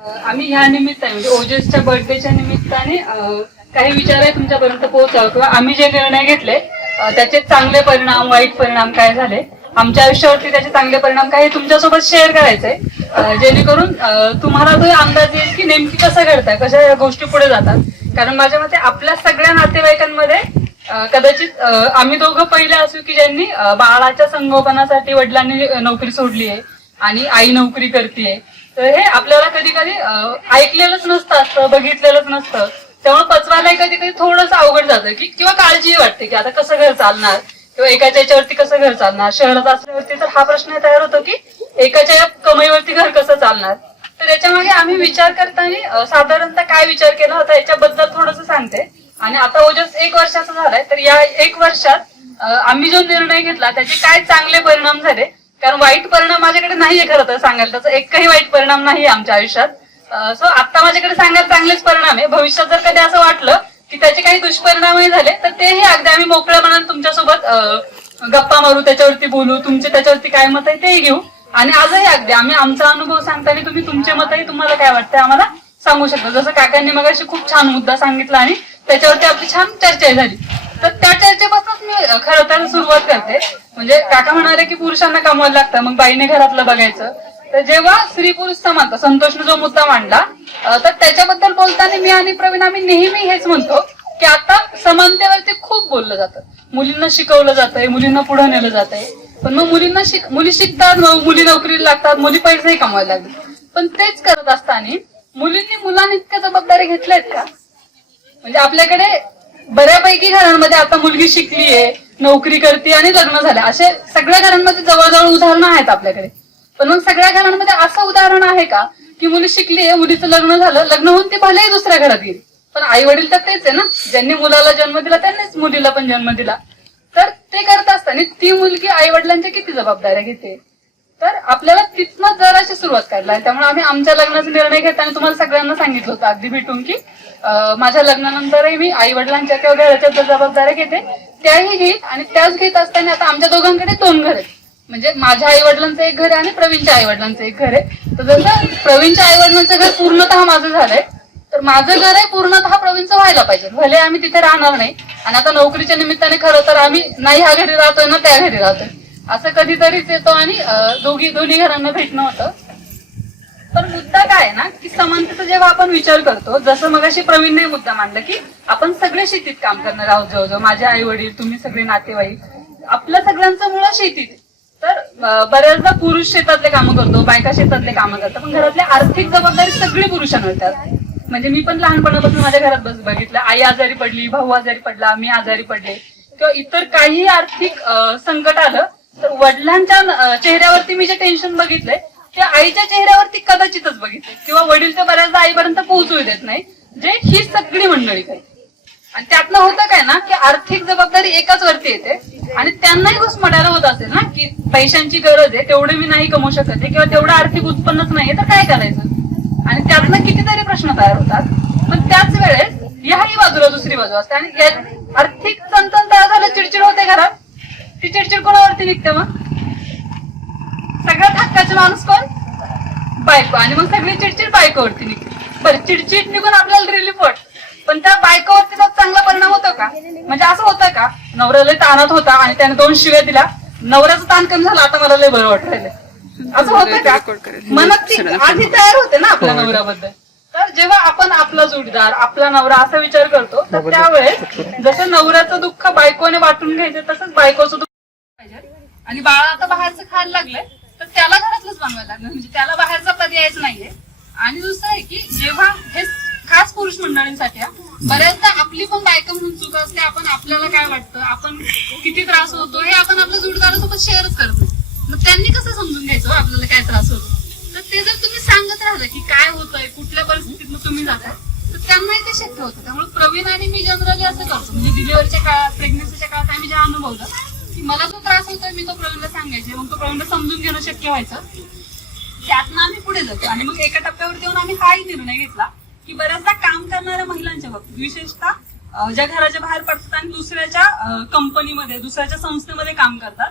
आम्ही ह्या निमित्ताने म्हणजे ओजेसच्या बर्थडेच्या निमित्ताने काही विचार आहे तुमच्यापर्यंत पोहोचावं किंवा आम्ही जे निर्णय घेतले त्याचे चांगले परिणाम वाईट परिणाम काय झाले आमच्या आयुष्यावरती त्याचे चांगले परिणाम काय हे तुमच्यासोबत शेअर करायचंय. जेणेकरून तुम्हाला तो अंदाज येईल की नेमकी कसं घडतंय कशा या गोष्टी पुढे जातात. कारण माझ्या मते आपल्या सगळ्या नातेवाईकांमध्ये कदाचित आम्ही दोघं पहिले असू की ज्यांनी बाळाच्या संगोपनासाठी वडिलांनी नोकरी सोडली आहे आणि आई नोकरी करते तर हे आपल्याला कधी कधी ऐकलेलंच नसतं असतं बघितलेलंच नसतं. त्यामुळे पचवायला कधी कधी थोडंसं अवघड जातं की किंवा काळजी वाटते की आता कसं घर चालणार? किंवा एकाच्या याच्यावरती कसं घर चालणार? शहरात असल्यावरती तर हा प्रश्न तयार होतो की एकाच्या या कमाईवरती घर कसं चालणार? तर याच्यामागे आम्ही विचार करताना साधारणतः काय विचार केला होता याच्याबद्दल थोडंसं सांगते. आणि आता ओजस एक वर्षाचा झालाय तर या एक वर्षात आम्ही जो निर्णय घेतला त्याचे काय चांगले परिणाम झाले कारण वाईट परिणाम माझ्याकडे नाहीये खरं तर सांगायला. त्याचा एकही वाईट परिणाम नाही आमच्या आयुष्यात. सो आता माझ्याकडे सांगायला चांगलेच परिणाम आहे. भविष्यात जर कधी असं वाटलं की त्याचे काही दुष्परिणामही झाले तर तेही अगदी आम्ही मोकळ्या मनात तुमच्यासोबत गप्पा मारू त्याच्यावरती बोलू तुमचे त्याच्यावरती काय मत आहे तेही घेऊ. आणि आजही अगदी आम्ही आमचा अनुभव सांगताना तुम्ही तुमचे मतही तुम्हाला काय वाटतंय आम्हाला सांगू शकता. जसं काकांनी मग खूप छान मुद्दा सांगितला आणि त्याच्यावरती आपली छान चर्चा झाली. तर त्या चर्चेपासूनच मी खरं तर सुरुवात करते. म्हणजे काका म्हणाले की पुरुषांना कमवायला लागतं मग बाईने घरातलं बघायचं. तर जेव्हा स्त्री पुरुष समानता संतोषने जो मुद्दा मांडला तर त्याच्याबद्दल बोलताना मी आणि प्रवीण आम्ही नेहमी हेच म्हणतो की आता समानतेवरती खूप बोललं जातं. मुलींना शिकवलं जातंय मुलींना पुढे नेलं जातंय. पण मग मुलींना शिक मुली शिकतात मुली नोकरीला लागतात मुली पैसेही कमवायला लागतात. पण तेच करत असताना मुलींनी मुलांनी इतक्या जबाबदारी घेतल्यात का? म्हणजे आपल्याकडे बऱ्यापैकी घरांमध्ये आता मुलगी शिकली आहे नोकरी करते आणि लग्न झालं असे सगळ्या घरांमध्ये जवळजवळ उदाहरणं आहेत आपल्याकडे. पण मग सगळ्या घरांमध्ये असं उदाहरण आहे का की मुली शिकली आहे मुलीचं लग्न झालं लग्न होऊन ती भलेही दुसऱ्या घरात गेली पण आई वडील तर तेच आहे ना ज्यांनी मुलाला जन्म दिला त्यांनीच मुलीला पण जन्म दिला. तर ते करत असताना ती मुलगी आई वडिलांच्या किती जबाबदाऱ्या घेते? तर आपल्याला सुरुवात करायला आहे त्यामुळे आम्ही आमच्या लग्नाचा निर्णय घेताना तुम्हाला सगळ्यांना सांगितलं होतं अगदी भेटून की माझ्या लग्नानंतरही मी आई वडिलांच्या किंवा घराच्या जबाबदाऱ्या घेते त्याही घेईल आणि त्याच घेत असताना आता आमच्या दोघांकडे दोन घर आहेत. म्हणजे माझ्या आई वडिलांचं एक घर आहे आणि प्रवीणच्या आई वडिलांचं एक घर आहे. तर जसं प्रवीणच्या आई वडिलांचं घर पूर्णतः माझं झालंय तर माझं घर आहे पूर्णतः प्रवीणचं व्हायला पाहिजे. भले आम्ही तिथे राहणार नाही आणि आता नोकरीच्या निमित्ताने खरं तर आम्ही नाही ह्या घरी राहतोय ना त्या घरी राहतोय. असं कधीतरीच येतो आणि दोघी दोन्ही घरांना भेटणं होतं. पण मुद्दा काय आहे ना की समानतेचा जेव्हा आपण विचार करतो जसं मगाशी प्रवीणने मुद्दा मांडला की आपण सगळे शेतीत काम करणार आहोत जवळजवळ माझे आई वडील तुम्ही सगळे नातेवाईक आपल्या सगळ्यांचं मुळं शेतीत. तर बऱ्याचदा पुरुष शेतातले कामं करतो बायका शेतातले कामं करतात पण घरातली आर्थिक जबाबदारी सगळी पुरुषांवर येतात म्हणजे मी पण लहानपणापासून माझ्या घरात बस बघितलं आई आजारी पडली भाऊ आजारी पडला मी आजारी पडले किंवा इतर काही आर्थिक संकट आलं तर वडिलांच्या चेहऱ्यावरती मी जे टेन्शन बघितलंय ते आईच्या चेहऱ्यावरती कदाचितच बघितले. किंवा वडील तर बऱ्याचदा आईपर्यंत पोहोचू देत नाही. जे ही सगळी मंडळी करते आणि त्यातनं होतं काय ना की आर्थिक जबाबदारी एकाच वरती येते. आणि त्यांनाही घुसमटायला होत असेल ना की पैशांची गरज आहे तेवढे मी नाही कमवू शकत आहे किंवा तेवढं आर्थिक उत्पन्नच नाहीये तर काय करायचं? आणि त्यातनं कितीतरी प्रश्न तयार होतात. पण त्याच वेळेस ह्याही बाजूला दुसरी बाजू असते. आणि आर्थिक तंतन तयार झालं चिडचिड होते घरात. ती चिडचिड कोणावरती निघते मग? सगळ्यात हक्काचे माणूस कोण? बायको. आणि मग सगळी चिडचिड बायकोवरती निघते. बरं चिडचिड निघून आपल्याला रिलीफ वाट पण त्या बायकोवरती चांगला परिणाम होतो का? म्हणजे असं होतं का? नवऱ्याला ताणात होता आणि त्याने दोन शिव्या दिला नवऱ्याचा ताण कमी झाला. आता मला लय बरं वाटत राहिलंय. असं होतं का? मनात आधी तयार होते ना आपल्या नवऱ्याबद्दल. तर जेव्हा आपण आपला जोडीदार आपला नवरा असा विचार करतो तर त्यावेळेस जसं नवऱ्याचं दुःख बायकोने वाटून घ्यायचं तसंच बायकोचं दुःख पाहिजे आणि बाळा आता बाहेरचं खायला लागलंय. त्याला घरातलंच बनवायला लागलं. म्हणजे त्याला बाहेरचा पर्यायच नाहीये. आणि दुसरं आहे की जेव्हा हे खास पुरुष मंडळींसाठी बऱ्याचदा आपली पण बायका म्हणून चूक असते आपण आपल्याला काय वाटतं आपण किती त्रास होतो हे आपण आपल्या जोडदारासोबत शेअरच करतो मग त्यांनी कसं समजून घ्यायचं हो, आपल्याला काय त्रास होतो? तर ते जर तुम्ही सांगत राहिलं की काय होतंय कुठल्या परिस्थितीत तुम्ही जाताय तर त्यांनाही ते शक्य होतं. त्यामुळे प्रवीण आणि मी जनरली असं करतो. म्हणजे डिलिव्हरीच्या काळात प्रेग्नन्सीच्या काळात आम्ही जे अनुभवलं मला जो त्रास होतोय मी तो प्रवीणला सांगायचे. मग तो प्रवीणला समजून घेणं शक्य व्हायचं. त्यातनं आम्ही पुढे जातो. आणि मग एका टप्प्यावरती येऊन आम्ही हाही निर्णय घेतला की बऱ्याचदा काम करणाऱ्या महिलांच्या बाबतीत विशेषतः ज्या घराच्या बाहेर पडतात आणि दुसऱ्याच्या कंपनीमध्ये दुसऱ्याच्या संस्थेमध्ये काम करतात.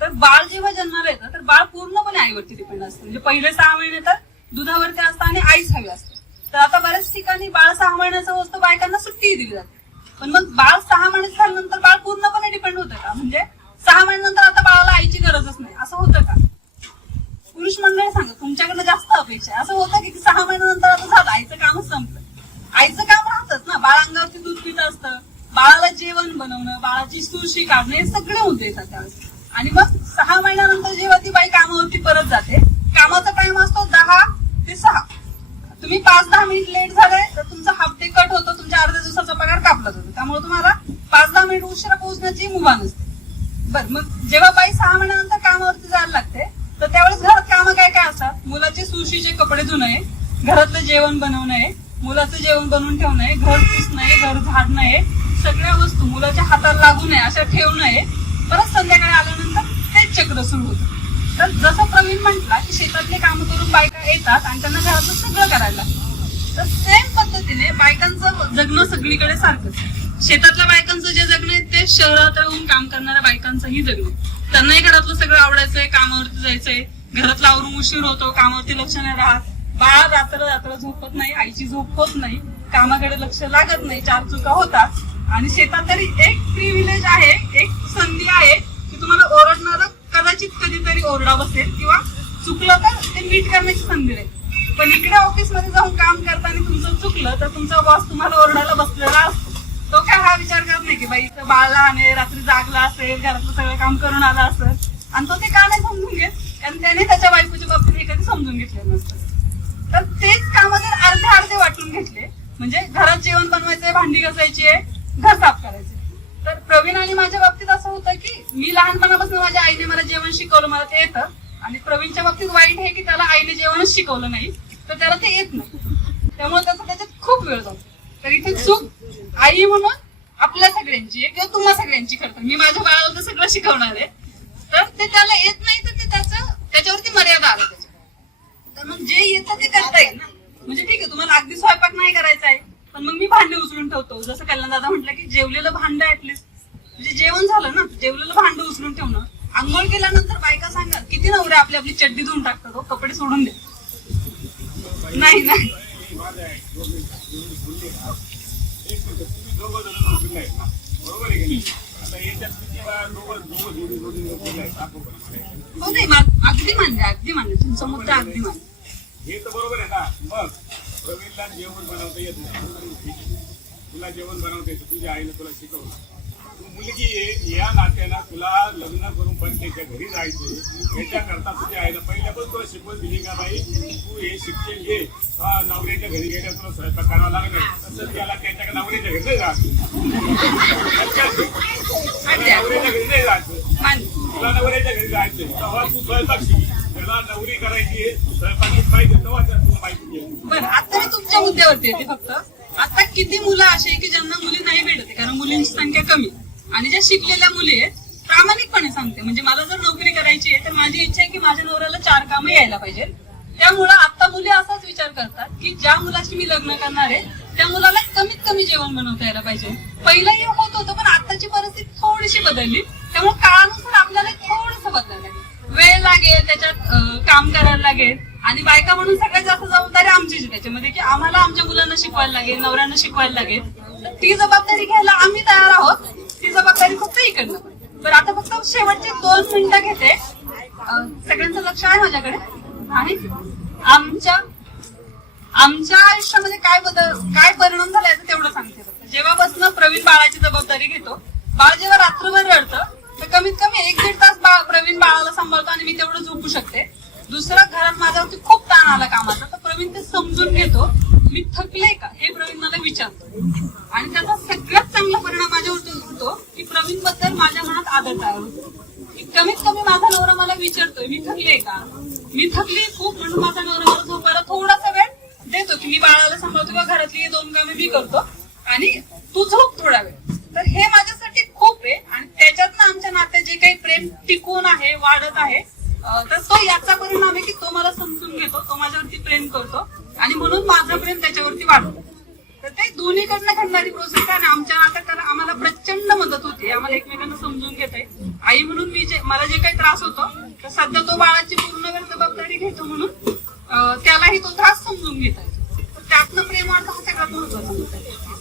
तर बाळ जेव्हा जन्माला येतं तर बाळ पूर्णपणे आईवरती डिपेंड असतं. म्हणजे पहिले सहा महिने तर दुधावरती असतं आणि आईच हवी असते. तर आता बऱ्याच ठिकाणी बाळ सहा महिन्याचं होतं बायकांना सुट्टीही दिली जाते. पण मग बाळ सहा महिन्याचं झाल्यानंतर बाळ पूर्णपणे डिपेंड होतं का? म्हणजे सहा महिन्यानंतर आता बाळाला आईची गरजच नाही. असं होतं का? पुरुष मंडळ सांगा तुमच्याकडनं जास्त अपेक्षा असं होतं की सहा महिन्यानंतर आता झालं आईचं कामच संपलं. आईचं काम राहतच ना. बाळ अंगावरती दूध पित असतं. बाळाला जेवण बनवणं बाळाची सुशी काढणं हे सगळे होते येतात त्यावेळेस आणि मग सहा महिन्यानंतर जेव्हा ती बाई कामावरती परत जाते कामाचा टाइम असतो दहा ते सहा. तुम्ही पाच दहा मिनिट लेट झाले तर तुमचा हाफ डे कट होतो तुमच्या अर्ध्या दिवसाचा पगार कापला जातो. त्यामुळे तुम्हाला पाच दहा मिनिट उशिरा पोहोचण्याची मुभा नसते. बर मग जेव्हा बाई सहा महिन्यानंतर कामावरती जायला लागते तर त्यावेळेस घरात कामं काय काय असतात? मुलाचे सुशीचे कपडे धुणे घरातलं जेवण बनवणे मुलाचं जेवण बनवून ठेवणे घर पुसणे घर झाडणे सगळ्या वस्तू मुलाच्या हाताला लागू नये अशा ठेवणे परत संध्याकाळी आल्यानंतर तेच चक्र सुरू होतं. तर जसं प्रवीण म्हटला की शेतातले कामं करून बायका येतात आणि त्यांना घरातलं सगळं करायला लागतं. तर सेम पद्धतीने बायकांचं जगणं सगळीकडे सारखं शेतातल्या बायकांचं जे जगणं आहे ते शहरात राहून काम करणाऱ्या बायकांचंही जगणं त्यांनाही घरातलं सगळं आवडायचंय कामावरती जायचंय. घरातलं आवरून उशीर होतो कामावरती लक्ष नाही राहत. बाळ रात्र रात्र झोपत नाही आईची झोप होत नाही कामाकडे लक्ष लागत नाही चार चुका होतात. आणि शेतात तरी एक प्रिव्हिलेज आहे एक संधी आहे की तुम्हाला ओरडणारं कदाचित कधीतरी ओरडा बसेल किंवा चुकलं तर ते नीट करण्याची संधी राहील पण इकडे ऑफिसमध्ये जाऊन काम करताना तुमचं चुकलं तर तुमचा बॉस तुम्हाला ओरडायला बसलेला असतो. तो काय हा विचार करत नाही की बाई इथं बाळ लहान रात्री जागला असेल घरातलं सगळं काम करून आला असेल. आणि तो ते का नाही समजून घेत कारण त्याने त्याच्या बायकोच्या बाबतीत हे कधी समजून घेतलं नसतं. तर तेच काम जर अर्धे अर्धे वाटून घेतले म्हणजे घरात जेवण बनवायचंय भांडी घासायची आहे घर साफ करायचे तर प्रवीण आणि माझ्या बाबतीत असं होतं की मी लहानपणापासून माझ्या आईने मला जेवण शिकवलं मला ते येतं. आणि प्रवीणच्या बाबतीत वाईट आहे की त्याला आईने जेवणच शिकवलं नाही. तर त्याला ते येत नाही. त्यामुळे त्याचा त्याच्यात खूप वेळ जातो. तर इथे चूक आई म्हणून आपल्या सगळ्यांची किंवा तुम्हा सगळ्यांची खरं मी माझ्या बाळाला तर सगळं शिकवणार आहे. तर ते त्याला येत नाही तर ते त्याचं त्याच्यावरती मर्यादा आला त्याच्या तर मग जे येतं ते करता येईल ना. म्हणजे ठीक आहे तुम्हाला अगदी स्वयंपाक नाही करायचा आहे पण मग मी भांडे उचलून ठेवतो. जसं कल्याण दादा म्हटलं की जेवलेलं भांड ऍटलीस्ट म्हणजे जेवण झालं ना जेवलेलं भांड उचलून ठेवणं. आंघोळ केल्यानंतर बायका सांगा किती नवरे आपली आपली चड्डी धुवून टाकतात हो, कपडे सोडून देतात नाही नाही. दोघं आहे, मला. हो नाही अगदी मान्य अगदी मान्य. तुमचा मुद्दा अगदी मान्य. हे तर बरोबर आहे ना. मग प्रवीणला जेवण बनवता येत नाही. तुला जेवण बनवता येतं. तुझ्या आईने तुला शिकवलं. मुलगी आहे या नात्यानं तुला लग्न करून पण त्याच्या घरी जायचं याच्याकरता तुझ्या आईनं पहिल्यापासून तुला शिकवण दिली का बाई? तू हे शिक्षण घे. नवऱ्याच्या घरी गेल्यावर तुला स्वयंपाक करावा लागणार तसं त्याला त्याच्या नवऱ्याच्या घरी नाही जायचं नवऱ्याच्या घरी नाही जायचं तुला नवऱ्याच्या घरी जायचंय तेव्हा तू स्वयंपाक शिक. त्याला नवरी करायची स्वयंपाक पाहिजे तेव्हा तुला माहिती आता तुमच्या मुद्द्यावरती येते फक्त. आता किती मुलं अशी आहे की ज्यांना मुली नाही भेटत? कारण मुलींची संख्या कमी. आणि ज्या शिकलेल्या मुली आहेत प्रामाणिकपणे सांगते. म्हणजे मला जर नोकरी करायची आहे तर माझी इच्छा आहे की माझ्या नवऱ्याला चार कामं यायला पाहिजे. त्यामुळं आता मुली असाच विचार करतात की ज्या मुलाशी मी लग्न करणार आहे त्या मुलाला कमीत कमी जेवण बनवता यायला पाहिजे. पहिलंही होत होतं पण आताची परिस्थिती थोडीशी बदलली. त्यामुळे काळानुसार आपल्याला थोडंसं बदलायला लागेल. वेळ लागेल त्याच्यात काम करायला लागेल. आणि बायका म्हणून सगळ्यात जास्त जबाबदारी आमचीच त्याच्यामध्ये की आम्हाला आमच्या मुलांना शिकवायला लागेल नवऱ्यांना शिकवायला लागेल. ती जबाबदारी घ्यायला आम्ही तयार आहोत. जबाबदारी फक्त इकडनं. बरं आता फक्त शेवटचे दोन मिनिटं घेते. सगळ्यांचं लक्ष आहे माझ्याकडे. आणि आमच्या आमच्या आयुष्यामध्ये काय बदल काय परिणाम झाला याचं तेवढं सांगते. जेव्हापासून प्रवीण बाळाची जबाबदारी घेतो बाळ जेव्हा रात्रभर रडतं तर कमीत कमी एक दीड तास बाळ प्रवीण बाळाला सांभाळतो आणि मी तेवढं झोपू शकते. दुसरा घरात माझ्यावरती खूप ताण आला कामाचा तर प्रवीण ते समजून घेतो मी थकले का? हे प्रवीण मला विचारतो. आणि त्याचा सगळ्यात चांगला परिणाम बद्दल माझ्या मनात आदर तयार होतो कमीत कमी माझा नवरा मला विचारतोय मी थकले का? मी थकली खूप म्हणून माझा नवरा मला झोपायला थोडासा वेळ देतो की मी बाळाला सांभाळतो किंवा घरातली दोन कामे मी करतो आणि तू झोप थोडा वेळ. तर हे माझ्यासाठी खूप आहे आणि त्याच्यातनं आमच्या नात्यात जे काही प्रेम टिकून आहे वाढत आहे तर तो याचा परिणाम आहे की तो मला समजून घेतो तो माझ्यावरती प्रेम करतो आणि म्हणून माझं प्रेम त्याच्यावरती वाढतो काही ते दोन्हीकडनं घडणारी प्रोसेस आहे. आणि आमच्या आता त्याला आम्हाला प्रचंड मदत होती. आम्हाला एकमेकांना समजून घेत आहे आई म्हणून मी जे मला जे काही त्रास होतो तर सध्या तो बाळाची पूर्ण जबाबदारी घेतो म्हणून त्यालाही तो त्रास समजून घेता आहे तर त्यातनं प्रेम वाढतं हा सगळ्यात महत्त्वाचा मुद्दा